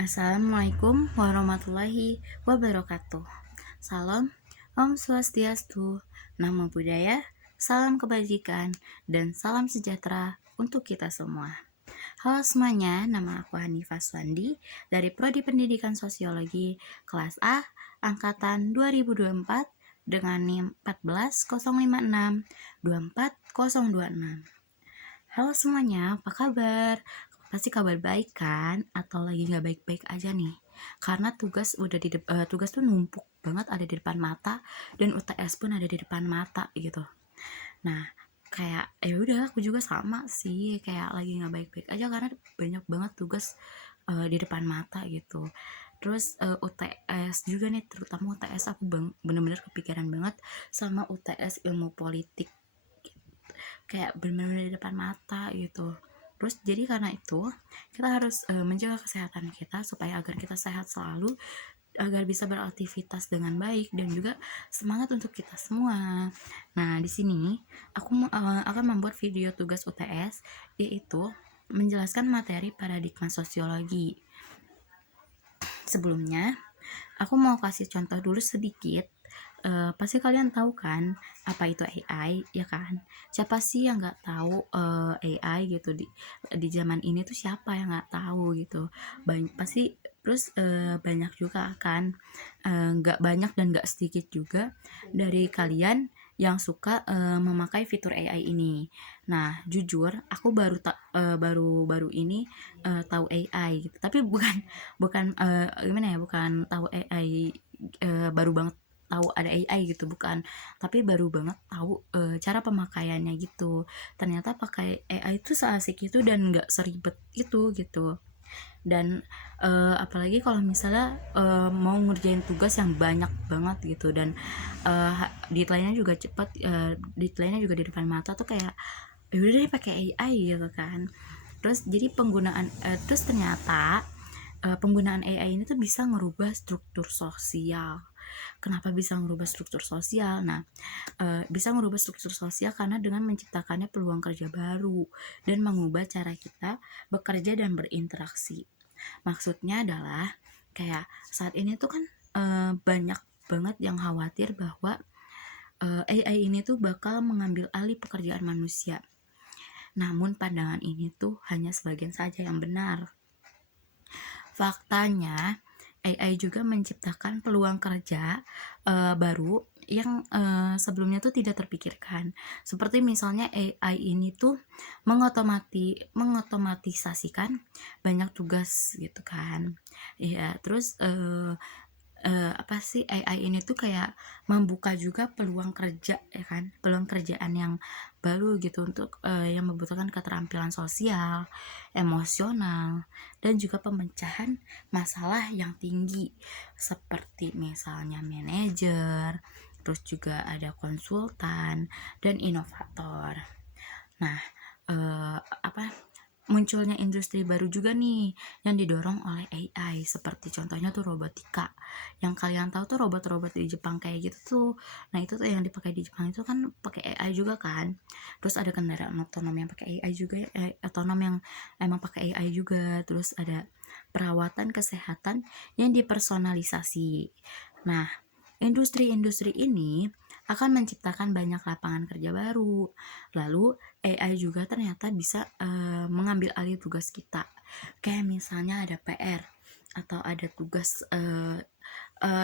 Assalamualaikum warahmatullahi wabarakatuh. Salam, Om Swastiastu, Namo Buddhaya, salam kebajikan, dan salam sejahtera untuk kita semua. Halo semuanya, nama aku Hanifah Swandi dari Prodi Pendidikan Sosiologi kelas A, angkatan 2024 dengan NIM 14056-24026. Halo semuanya, apa kabar? Pasti kabar baik kan? Atau lagi nggak baik-baik aja nih? Karena tugas tugas tuh numpuk banget ada di depan mata, dan UTS pun ada di depan mata gitu. Nah, kayak ya udah aku juga sama sih, kayak lagi nggak baik-baik aja karena banyak banget tugas di depan mata gitu. Terus UTS juga nih, terutama UTS aku bener-bener kepikiran banget sama UTS ilmu politik, kayak benar-benar di depan mata gitu. Terus jadi karena itu kita harus menjaga kesehatan kita supaya agar kita sehat selalu, agar bisa beraktivitas dengan baik dan juga semangat untuk kita semua. Nah, di sini aku akan membuat video tugas UTS, yaitu menjelaskan materi paradigma sosiologi. Sebelumnya, aku mau kasih contoh dulu sedikit. Pasti kalian tahu kan apa itu AI, ya kan? Siapa sih yang nggak tahu AI gitu di zaman ini tuh, siapa yang nggak tahu gitu? Pasti. Terus banyak juga kan, nggak banyak dan nggak sedikit juga dari kalian yang suka memakai fitur AI ini. Nah, jujur aku baru ini tahu AI gitu. Tapi bukan gimana ya, bukan tahu AI baru banget tahu ada AI gitu, bukan, tapi baru banget tahu cara pemakaiannya gitu. Ternyata pakai AI itu seasik itu dan nggak seribet itu gitu. Dan apalagi kalau misalnya mau ngerjain tugas yang banyak banget gitu, dan deadline-nya juga cepat, deadline-nya juga di depan mata tuh, kayak ya udah deh pakai AI gitu kan. Terus jadi terus ternyata penggunaan AI ini tuh bisa ngerubah struktur sosial. Kenapa bisa ngerubah struktur sosial? Nah, bisa ngerubah struktur sosial karena dengan menciptakannya peluang kerja baru dan mengubah cara kita bekerja dan berinteraksi. Maksudnya adalah kayak saat ini tuh kan banyak banget yang khawatir bahwa AI ini tuh bakal mengambil alih pekerjaan manusia. Namun pandangan ini tuh hanya sebagian saja yang benar. Faktanya, AI juga menciptakan peluang kerja baru yang sebelumnya tuh tidak terpikirkan. Seperti misalnya AI ini tuh mengotomatisasikan banyak tugas gitu kan. Ya, terus apa sih, AI ini tuh kayak membuka juga peluang kerja, ya kan, peluang kerjaan yang baru gitu untuk yang membutuhkan keterampilan sosial, emosional, dan juga pemecahan masalah yang tinggi, seperti misalnya manajer, terus juga ada konsultan dan inovator. Nah, munculnya industri baru juga nih yang didorong oleh AI, seperti contohnya tuh robotika. Yang kalian tahu tuh robot-robot di Jepang kayak gitu tuh. Nah, itu tuh yang dipakai di Jepang itu kan pakai AI juga kan. Terus ada kendaraan otonom yang pakai AI juga, otonom yang emang pakai AI juga. Terus ada perawatan kesehatan yang dipersonalisasi. Nah, industri-industri ini akan menciptakan banyak lapangan kerja baru. Lalu AI juga ternyata bisa mengambil alih tugas kita. Kayak misalnya ada PR atau ada tugas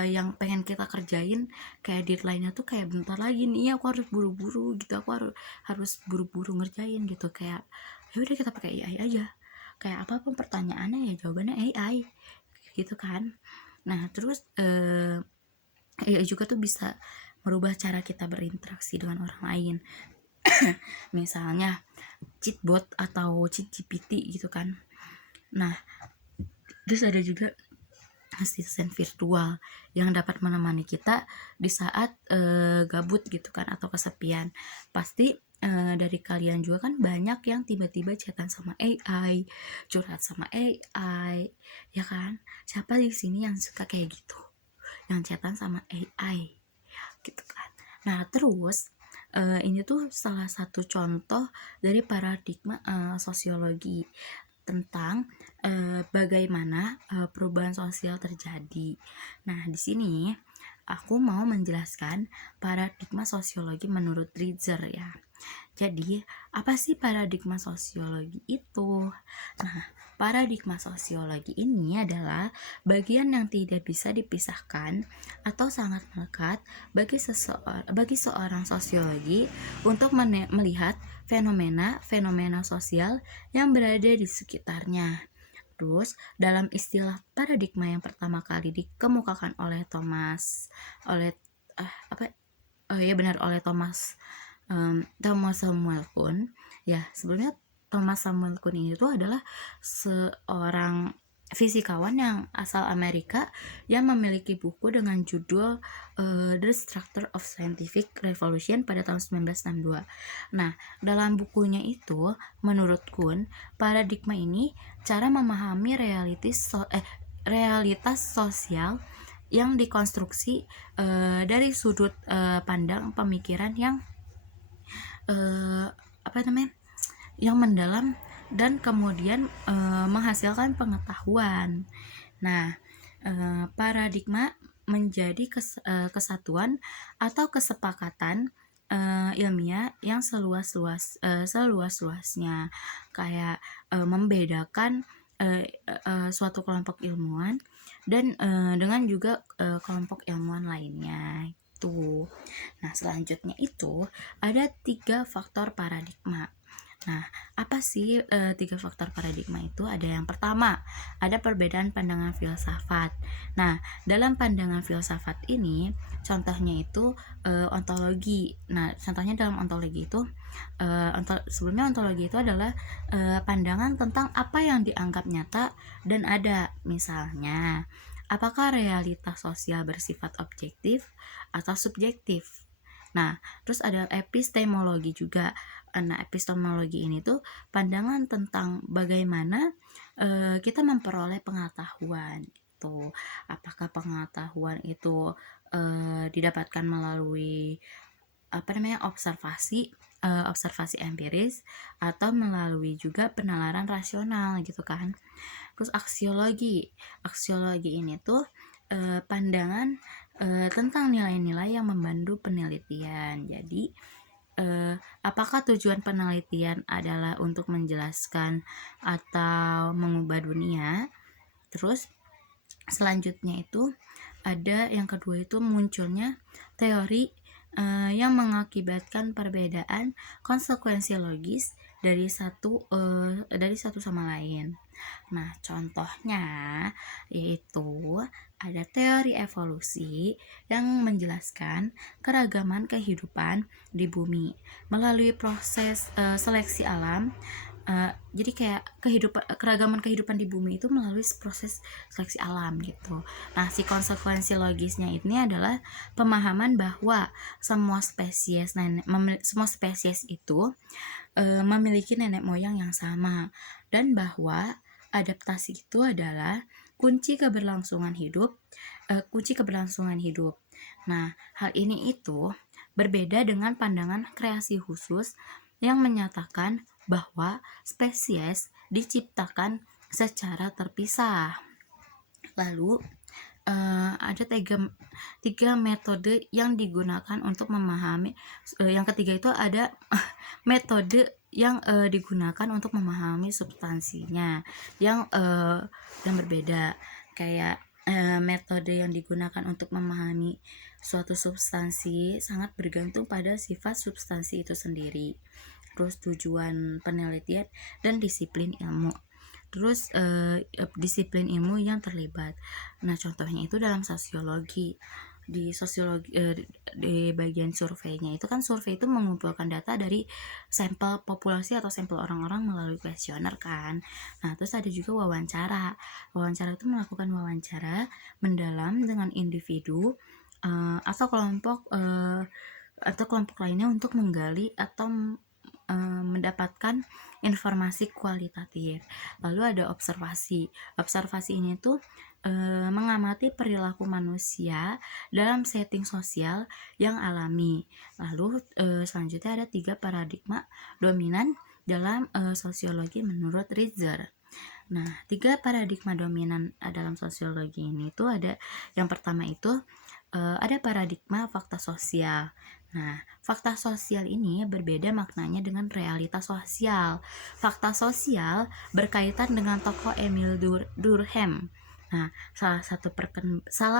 yang pengen kita kerjain, kayak deadline-nya tuh kayak bentar lagi nih, aku harus buru-buru gitu, aku harus buru-buru ngerjain gitu. Kayak ya udah kita pakai AI aja. Kayak apapun pertanyaannya ya jawabannya AI gitu kan. Nah, terus AI juga tuh bisa merubah cara kita berinteraksi dengan orang lain. Misalnya chatbot atau chat GPT gitu kan. Nah, terus ada juga asisten virtual yang dapat menemani kita di saat gabut gitu kan, atau kesepian. Pasti dari kalian juga kan banyak yang tiba-tiba chatan sama AI, curhat sama AI, ya kan? Siapa di sini yang suka kayak gitu, yang chatan sama AI gitu kan? Nah, terus ini tuh salah satu contoh dari paradigma sosiologi tentang bagaimana perubahan sosial terjadi. Nah, di sini aku mau menjelaskan paradigma sosiologi menurut Ritzer ya. Jadi, apa sih paradigma sosiologi itu? Nah, paradigma sosiologi ini adalah bagian yang tidak bisa dipisahkan atau sangat melekat bagi seorang sosiologi untuk melihat fenomena-fenomena sosial yang berada di sekitarnya. Terus, dalam istilah paradigma yang pertama kali dikemukakan oleh oleh apa ya benar oleh Thomas Samuel Kuhn. Ya, sebelumnya Thomas Samuel Kuhn ini tuh adalah seorang fisikawan yang asal Amerika yang memiliki buku dengan judul The Structure of Scientific Revolution pada tahun 1962. Nah, dalam bukunya itu, menurut Kuhn, paradigma ini cara memahami realitas sosial yang dikonstruksi dari sudut pandang pemikiran yang yang mendalam dan kemudian menghasilkan pengetahuan. Nah, paradigma menjadi kesatuan atau kesepakatan ilmiah yang seluas-luasnya, kayak membedakan suatu kelompok ilmuwan dan dengan juga kelompok ilmuwan lainnya itu. Nah, selanjutnya itu ada 3 faktor paradigma. Nah, apa sih 3 faktor paradigma itu? Ada yang pertama, ada perbedaan pandangan filsafat. Nah, dalam pandangan filsafat ini, contohnya itu ontologi. Nah, contohnya dalam ontologi itu, sebelumnya ontologi itu adalah pandangan tentang apa yang dianggap nyata dan ada. Misalnya, apakah realitas sosial bersifat objektif atau subjektif? Nah, terus ada epistemologi juga. Nah, epistemologi ini tuh pandangan tentang bagaimana kita memperoleh pengetahuan itu. Apakah pengetahuan itu didapatkan melalui observasi empiris atau melalui juga penalaran rasional gitu kan. Terus aksiologi ini tuh pandangan tentang nilai-nilai yang membantu penelitian. Jadi apakah tujuan penelitian adalah untuk menjelaskan atau mengubah dunia? Terus selanjutnya itu ada yang kedua itu munculnya teori yang mengakibatkan perbedaan konsekuensi logis dari satu sama lain. Nah, contohnya yaitu ada teori evolusi yang menjelaskan keragaman kehidupan di bumi melalui proses seleksi alam. Jadi kayak keragaman kehidupan di bumi itu melalui proses seleksi alam gitu. Nah, si konsekuensi logisnya ini adalah pemahaman bahwa semua spesies itu memiliki nenek moyang yang sama, dan bahwa adaptasi itu adalah kunci keberlangsungan hidup. Nah, hal ini itu berbeda dengan pandangan kreasi khusus yang menyatakan bahwa spesies diciptakan secara terpisah. Lalu ada tiga metode yang digunakan untuk memahami. Yang ketiga itu ada metode yang digunakan untuk memahami substansinya yang berbeda. Kayak metode yang digunakan untuk memahami suatu substansi sangat bergantung pada sifat substansi itu sendiri, terus tujuan penelitian dan disiplin ilmu. Terus disiplin ilmu yang terlibat. Nah, contohnya itu dalam sosiologi. Di bagian surveinya itu kan, survei itu mengumpulkan data dari sampel populasi atau sampel orang-orang melalui kuesioner kan. Nah, terus ada juga wawancara. Wawancara itu melakukan wawancara mendalam dengan individu atau kelompok lainnya untuk menggali atau mendapatkan informasi kualitatif. Lalu ada observasi. Observasi ini tuh mengamati perilaku manusia dalam setting sosial yang alami. Lalu selanjutnya ada 3 paradigma dominan dalam sosiologi menurut Ritzer. Nah, 3 paradigma dominan dalam sosiologi ini tuh ada, yang pertama itu ada paradigma fakta sosial. Nah, fakta sosial ini berbeda maknanya dengan realitas sosial. Fakta sosial berkaitan dengan tokoh Emil Durkheim. Nah, salah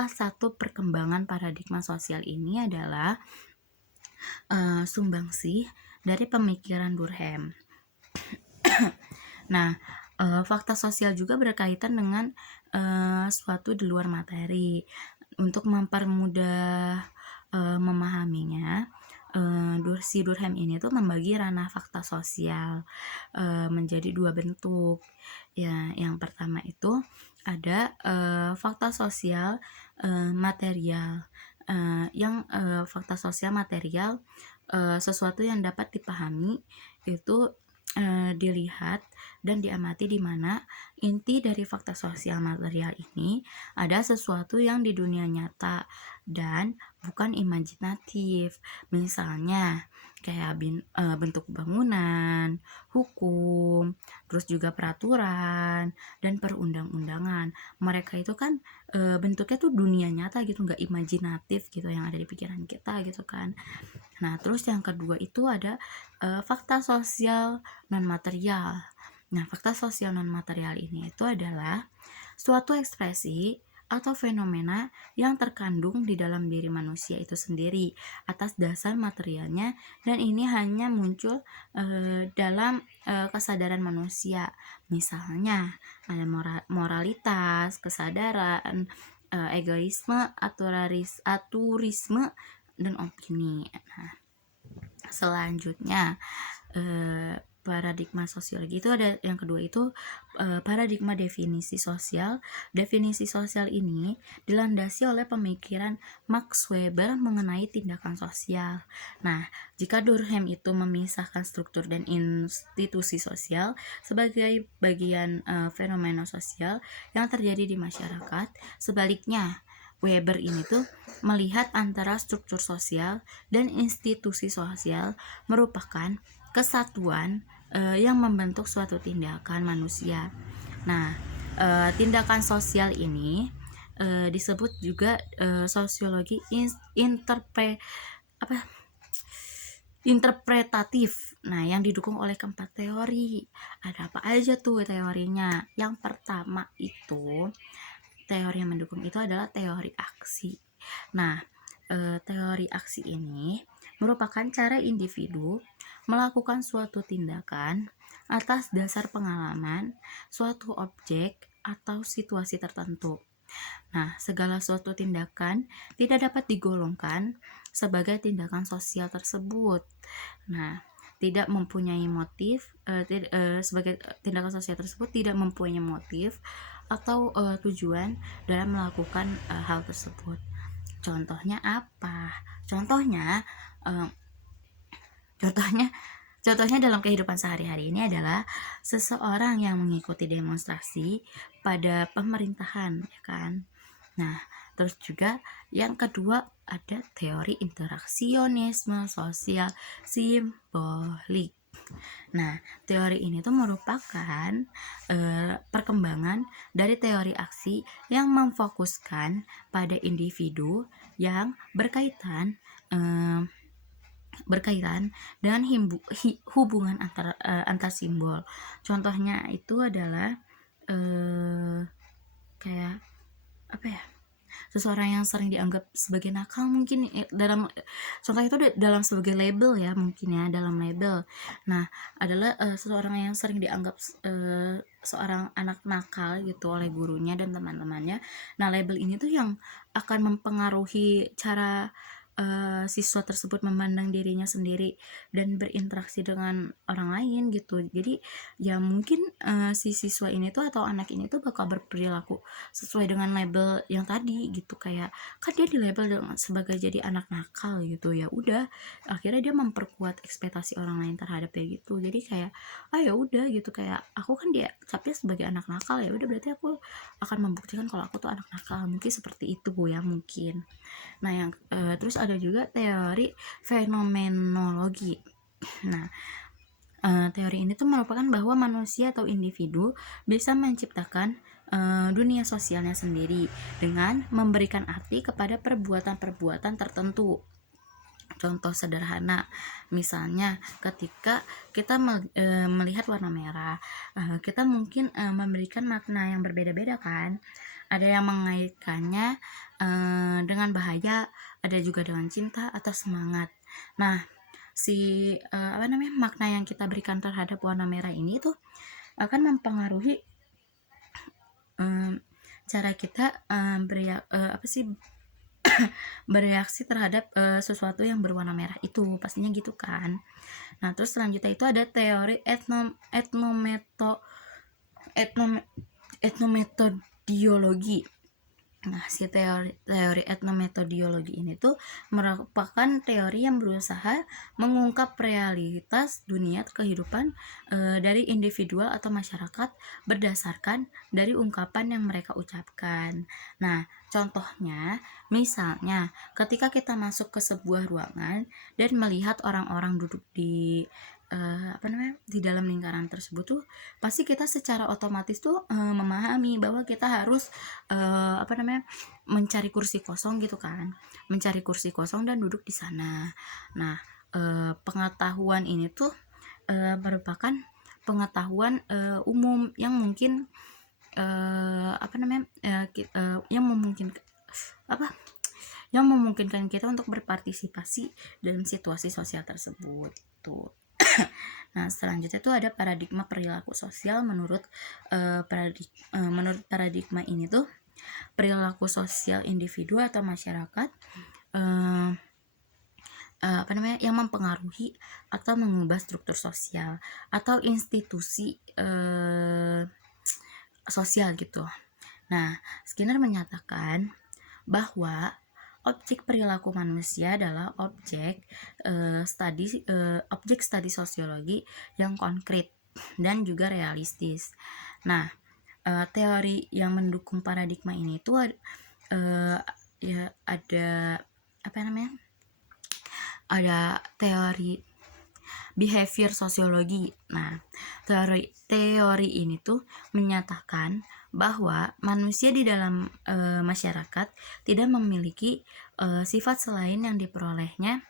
satu perkembangan paradigma sosial ini adalah sumbangsih dari pemikiran Durkheim. Nah, fakta sosial juga berkaitan dengan suatu di luar materi. Untuk mempermudah memahaminya, si Durkheim ini tuh membagi ranah fakta sosial menjadi 2 bentuk. Ya, yang pertama itu ada fakta sosial material. Fakta sosial material sesuatu yang dapat dipahami itu dilihat dan diamati, di mana inti dari fakta sosial material ini ada sesuatu yang di dunia nyata dan bukan imajinatif. Misalnya kayak bentuk bangunan, hukum, terus juga peraturan dan perundang-undangan. Mereka itu kan bentuknya tuh dunia nyata gitu, nggak imajinatif gitu yang ada di pikiran kita gitu kan. Nah, terus yang kedua itu ada fakta sosial non material. Nah, fakta sosial non material ini itu adalah suatu ekspresi atau fenomena yang terkandung di dalam diri manusia itu sendiri atas dasar materialnya, dan ini hanya muncul dalam kesadaran manusia. Misalnya ada moralitas, kesadaran, egoisme, aturisme, dan opini. Nah, selanjutnya paradigma sosiologi itu ada yang kedua itu paradigma definisi sosial. Definisi sosial ini dilandasi oleh pemikiran Max Weber mengenai tindakan sosial. Nah, jika Durkheim itu memisahkan struktur dan institusi sosial sebagai bagian fenomena sosial yang terjadi di masyarakat, sebaliknya Weber ini tuh melihat antara struktur sosial dan institusi sosial merupakan kesatuan yang membentuk suatu tindakan manusia. Nah, tindakan sosial ini disebut juga sosiologi interpretatif. Nah, yang didukung oleh keempat teori. Ada apa aja tuh teorinya? Yang pertama itu, teori yang mendukung itu adalah teori aksi. Nah, teori aksi ini merupakan cara individu melakukan suatu tindakan atas dasar pengalaman suatu objek atau situasi tertentu. Nah, segala suatu tindakan tidak dapat digolongkan sebagai tindakan sosial tersebut. Nah, tidak mempunyai motif sebagai tindakan sosial tersebut tidak mempunyai motif atau tujuan dalam melakukan hal tersebut. Contohnya apa? Contohnya dalam kehidupan sehari-hari ini adalah seseorang yang mengikuti demonstrasi pada pemerintahan, ya kan? Nah, terus juga yang kedua ada teori interaksionisme sosial simbolik. Nah, teori ini tuh merupakan perkembangan dari teori aksi yang memfokuskan pada individu yang berkaitan dengan hubungan antar simbol. Contohnya itu adalah kayak apa ya? Seseorang yang sering dianggap sebagai nakal mungkin dalam contoh itu dalam sebagai label ya, mungkin ya dalam label. Nah, adalah seseorang yang sering dianggap seorang anak nakal gitu oleh gurunya dan teman-temannya. Nah, label ini tuh yang akan mempengaruhi cara siswa tersebut memandang dirinya sendiri dan berinteraksi dengan orang lain gitu. Jadi ya mungkin si siswa ini tuh atau anak ini tuh bakal berperilaku sesuai dengan label yang tadi gitu, kayak kan dia di label sebagai jadi anak nakal gitu, ya udah akhirnya dia memperkuat ekspektasi orang lain terhadap dia gitu. Jadi kayak ya udah gitu, kayak aku kan dia tapi sebagai anak nakal, ya udah berarti aku akan membuktikan kalau aku tuh anak nakal, mungkin seperti itu ya mungkin. Nah, yang terus ada juga teori fenomenologi. Nah, Teori ini tuh merupakan bahwa manusia atau individu bisa menciptakan dunia sosialnya sendiri dengan memberikan arti kepada perbuatan-perbuatan tertentu. Contoh sederhana, misalnya ketika kita melihat warna merah, kita mungkin memberikan makna yang berbeda-beda kan. Ada yang mengaitkannya dengan bahaya, ada juga dengan cinta atau semangat. Nah, makna yang kita berikan terhadap warna merah ini tuh akan mempengaruhi cara kita bereaksi terhadap sesuatu yang berwarna merah itu, pastinya gitu kan. Nah, terus selanjutnya itu ada teori etnometodiologi. Nah, si teori etnometodiologi ini tuh merupakan teori yang berusaha mengungkap realitas dunia kehidupan dari individual atau masyarakat berdasarkan dari ungkapan yang mereka ucapkan. Nah, contohnya, misalnya ketika kita masuk ke sebuah ruangan dan melihat orang-orang duduk di di dalam lingkaran tersebut tuh, pasti kita secara otomatis tuh memahami bahwa kita harus mencari kursi kosong gitu kan, mencari kursi kosong dan duduk di sana. Nah, pengetahuan ini tuh merupakan pengetahuan umum yang mungkin yang memungkinkan kita untuk berpartisipasi dalam situasi sosial tersebut tuh. Nah, selanjutnya itu ada paradigma perilaku sosial. Menurut paradigma ini tuh, perilaku sosial individu atau masyarakat yang mempengaruhi atau mengubah struktur sosial atau institusi sosial gitu. Nah, Skinner menyatakan bahwa objek perilaku manusia adalah objek studi sosiologi yang konkret dan juga realistis. Nah, teori yang mendukung paradigma ini itu ada teori behavior sosiologi. Nah, teori ini tuh menyatakan bahwa manusia di dalam masyarakat tidak memiliki sifat selain yang diperolehnya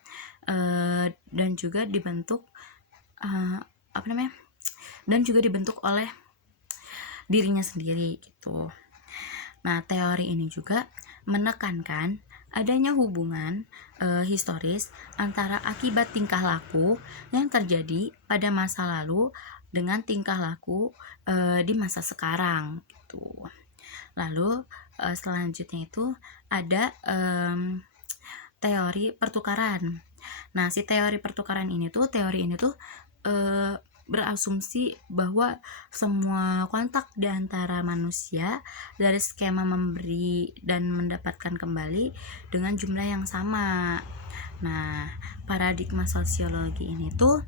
dan juga dibentuk oleh dirinya sendiri gitu. Nah, teori ini juga menekankan adanya hubungan historis antara akibat tingkah laku yang terjadi pada masa lalu dengan tingkah laku di masa sekarang gitu. Lalu selanjutnya itu ada teori pertukaran. Nah, si teori pertukaran ini tuh berasumsi bahwa semua kontak di antara manusia dari skema memberi dan mendapatkan kembali dengan jumlah yang sama. Nah, paradigma sosiologi ini tuh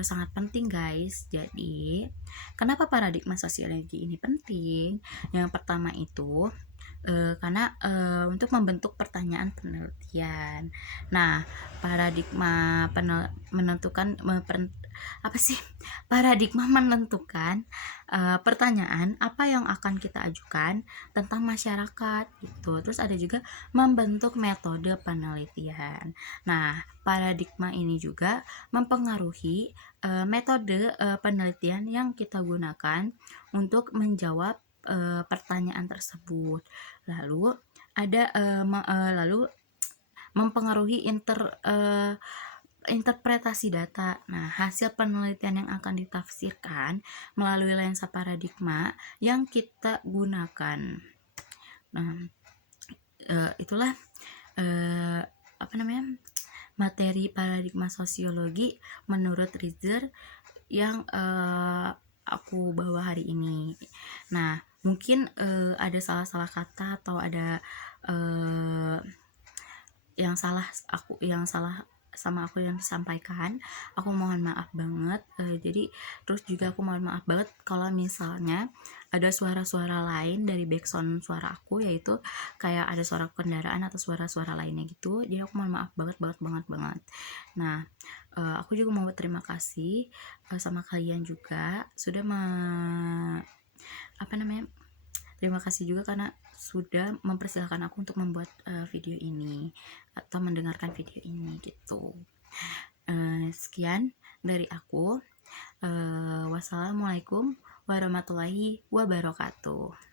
sangat penting guys. Jadi, kenapa paradigma sosiologi ini penting? Yang pertama itu karena untuk membentuk pertanyaan penelitian. Nah, paradigma menentukan pertanyaan apa yang akan kita ajukan tentang masyarakat gitu. Terus ada juga membentuk metode penelitian. Nah, paradigma ini juga mempengaruhi metode penelitian yang kita gunakan untuk menjawab pertanyaan tersebut. Lalu ada mempengaruhi interpretasi data. Nah, hasil penelitian yang akan ditafsirkan melalui lensa paradigma yang kita gunakan. Nah, itulah materi paradigma sosiologi menurut Rizer yang aku bawa hari ini. Nah, mungkin ada salah-salah kata atau ada yang salah sama aku yang disampaikan. Aku mohon maaf banget. Jadi terus juga aku mohon maaf banget kalau misalnya ada suara-suara lain dari background suara aku, yaitu kayak ada suara kendaraan atau suara-suara lainnya gitu. Jadi aku mohon maaf banget banget banget banget. Nah, aku juga mau terima kasih sama kalian juga sudah apa namanya, terima kasih juga karena sudah mempersilahkan aku untuk membuat video ini atau mendengarkan video ini gitu. Sekian dari aku. Wassalamualaikum warahmatullahi wabarakatuh.